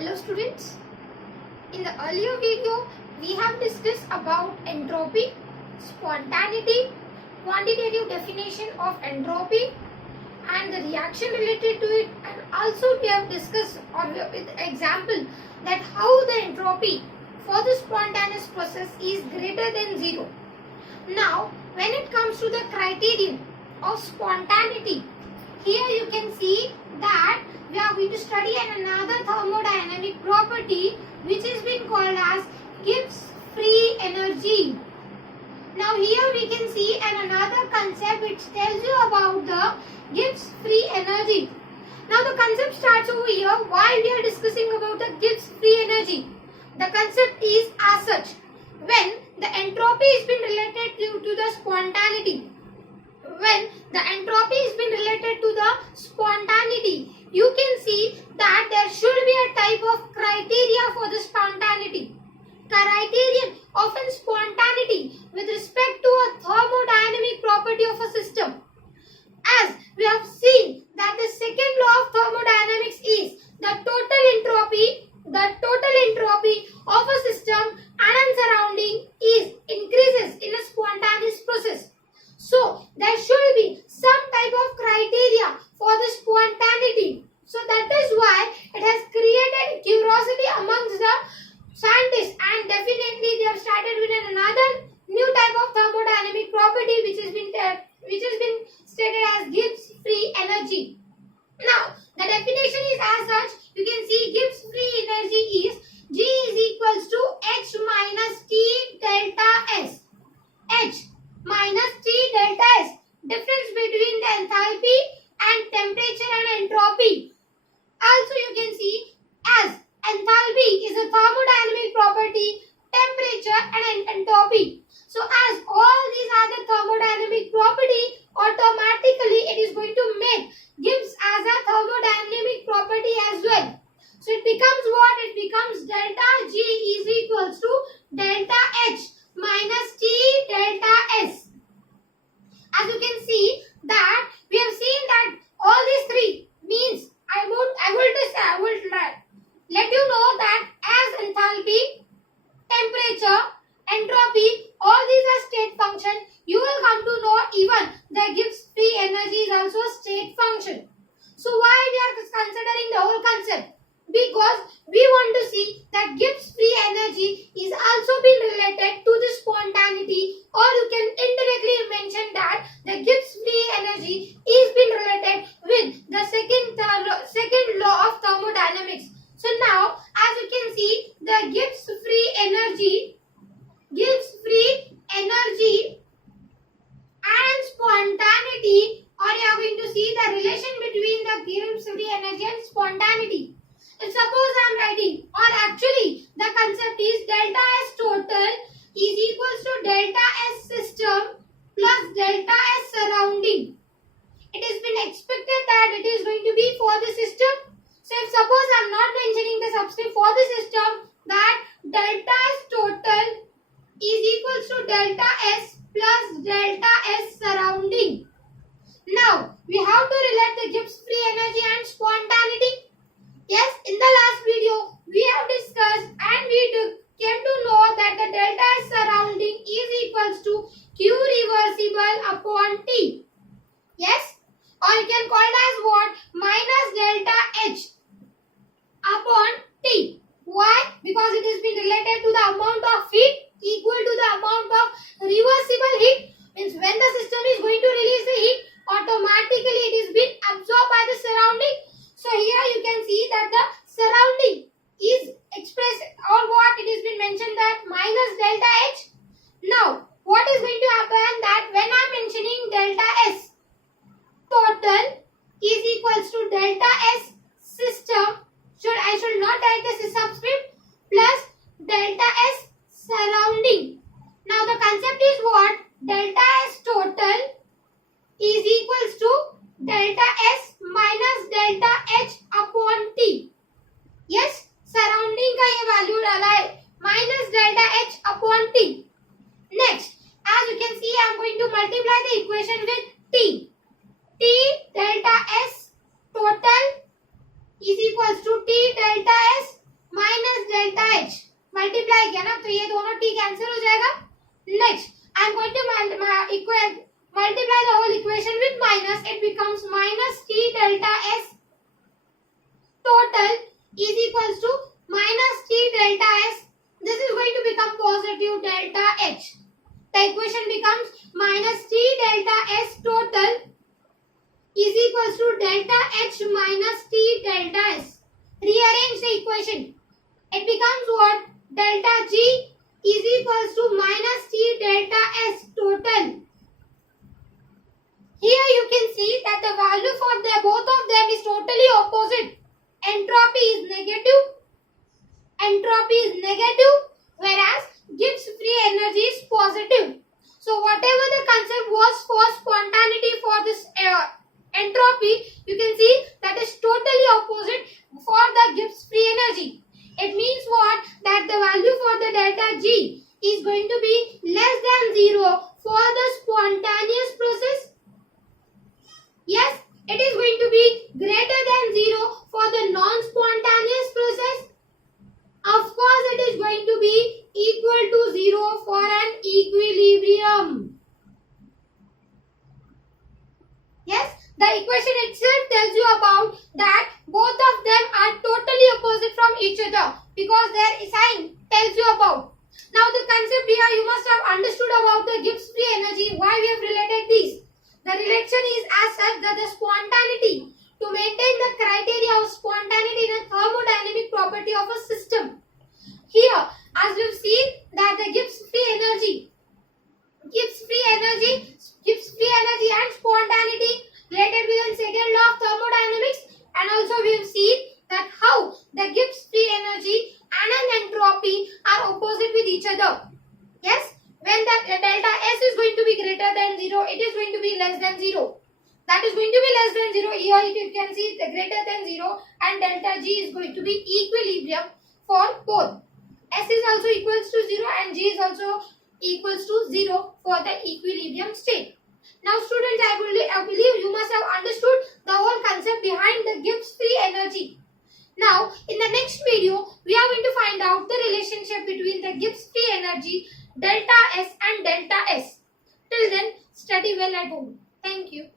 Hello students, in the earlier video we have discussed about entropy, spontaneity, quantitative definition of entropy and the reaction related to it, and also we have discussed with example that how the entropy for the spontaneous process is greater than 0. Now when it comes to the criterion of spontaneity, here you can see that we are going to study another thermodynamic property which is been called as Gibbs free energy. Now here we can see another concept which tells you about the Gibbs free energy. Now the concept starts over here. Why we are discussing about the Gibbs free energy? The concept is as such. When the entropy is been related to the spontaneity, when the entropy is been related to the spontaneity, you can see that there should be a type of criteria for the spontaneity. Criterion of a spontaneity with respect to a thermodynamic property of a system. As we have seen that the second law of thermodynamics is the total entropy of a system and its surrounding is increases in a spontaneous process. So there should be some type of criteria for the spontaneity. So that is why it has created curiosity amongst the scientists, and definitely they have started with another new type of thermodynamic property which has been stated as Gibbs free energy. Now the definition is as such. You can see Gibbs free energy is G is equals to H minus T delta S. H minus T delta S, difference between the enthalpy and temperature and entropy. Also you can see as enthalpy is a thermodynamic property, temperature and entropy. So as all these are the thermodynamic property, automatically it is going to make Gibbs as a thermodynamic property as well. So it becomes what? It becomes delta G is equals to delta H minus T delta S. As you can see that we have seen that all these three means I will let you know that as enthalpy, temperature, entropy, all these are state function. You will come to know even the Gibbs free energy is also a state function. So why we are considering the whole concept? Because we want to see that Gibbs free energy is also been related to the spontaneity, or you can indirectly mention that the Gibbs free energy is been related with the second law of thermodynamics. So now as you can see the Gibbs free energy and spontaneity, or you are going to see the relation between the Gibbs free energy and spontaneity. If suppose I am writing, or actually the concept is delta S total is equals to delta S system plus delta S surrounding. It has been expected that it is going to be for the system. So if suppose I am not mentioning the subscript for the system, that delta S total is equals to delta S plus delta S surrounding. Now we have to relate the Gibbs free energy and spontaneity. Yes, in the last video we have discussed and we came to know that the delta S surrounding is equals to Q reversible upon T. Yes, or you can call it as what? Minus delta H upon T. Why? Because it has been related to the amount of heat equal to the amount of reversible heat. Means when the system is going to release the heat, automatically it is being absorbed by the surrounding. So here you can see that the surrounding is expressed, or what it has been mentioned that minus delta H. Now what is going to happen that when I am mentioning delta S total is equals to delta S system, I should not write the subscript, plus delta S surrounding. Now the concept is what? Delta S total is equals to delta S minus delta H upon T. Yes, surrounding का ये value डाला है minus delta H upon T. Next, as you can see, I am going to multiply the equation with T. T delta S total is equals to multiply किया ना तो ये दोनों t cancel हो जाएगा. Next I am going to multiply the whole equation with minus. It becomes minus t delta s total is equals to minus t delta s. This is going to become positive delta h. The equation becomes minus t delta s total is equals to delta h minus t delta s. Rearrange the equation. It becomes what? Delta g is equals to minus t delta s total. Here you can see that the value for both of them is totally opposite. Entropy is negative. Entropy is negative, whereas Gibbs free energy is positive. So whatever the concept was for spontaneity for this entropy, you can see that is totally opposite for the Gibbs free energy. It means what? That the value for the delta G is going to be less than 0 for the spontaneous process. Yes, it is going to be greater than 0 for the non-spontaneous process. Of course, it is going to be equal to 0 for an equilibrium. Yes, the equation itself tells you about that both of them are totally opposite from each other because their sign tells you about. Now the concept here you must have understood about the Gibbs free energy, why we have related these. The relation is as such that the spontaneity, to maintain the criteria of spontaneity in a thermodynamic property of a system. Here, as we have seen that the Gibbs free energy and spontaneity related with the second law of thermodynamics, and also we have seen that how the Gibbs free energy and an entropy are opposite with each other. Yes, when the delta S is going to be greater than 0, it is going to be less than 0. That is going to be less than 0. Here you can see the greater than 0 and delta G is going to be equilibrium for both. S is also equals to 0 and G is also equals to 0 for the equilibrium state. Now students, I believe you must have understood the whole concept behind the Gibbs free energy. Now in the next video, we are going to find out the relationship between the Gibbs free energy, delta S and delta S. Till then, study well at home. Thank you.